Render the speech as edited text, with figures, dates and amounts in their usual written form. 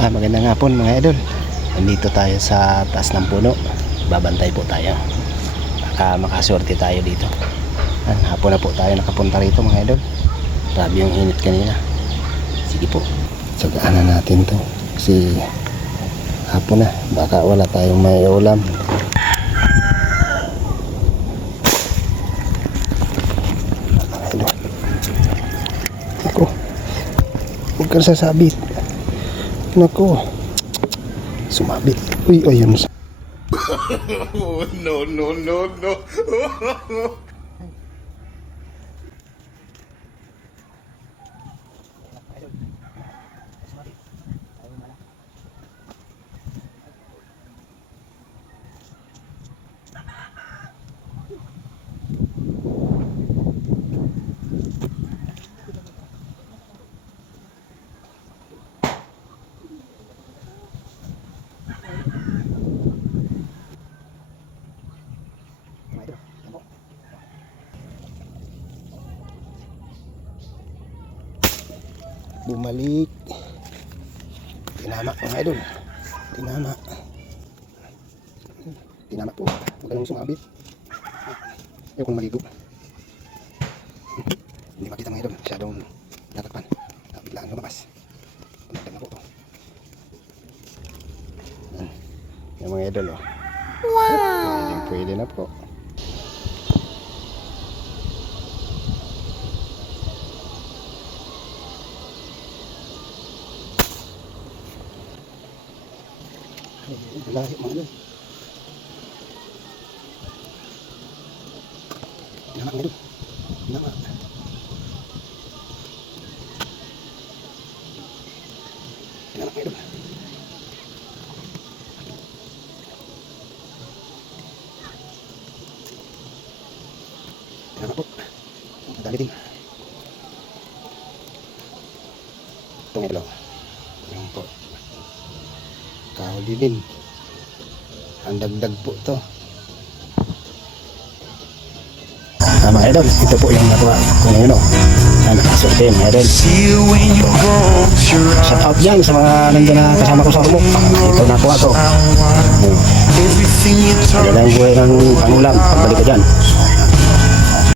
Magandang hapon mga idol. Nandito tayo sa taas ng puno. Babantay po tayo. Baka makaswerte tayo dito. Hapon na po tayo nakapunta rito mga idol. Grabe yung init kanina. Sige po. Tsagaan na natin to. Kasi hapon na. Baka wala tayong may ulam. Mga idol. Ako. Huwag kang sasabit. Nako. Sumabit. Uy, ayun. No, no, no, no. Bumalik. Tinama mga idol. Tinama. Tinama po. Huwag ka nang sumabit. Ayaw kong maligo. Hindi makita mga idol. Masyadong natakpan. Biglaan lumabas. Pagdag na po ito. Yung mga idol oh. Wow! Pwede na po. Lahi mga idol. Tinama mga idol. Tinama. Tinama mga idol. Tinama po. Madali din. Ito mga idol. Ayan po. Kahuli din. Ang dagdag po to. Mga idol, ito po yung nakuha ko ngayon o. Nakaswerte mga idol. Shout out dyan sa mga nandiyan na kasama ko sa rumok. Ito nakuha to. Magandang buhay ng pangulam. Pagbalik ko dyan.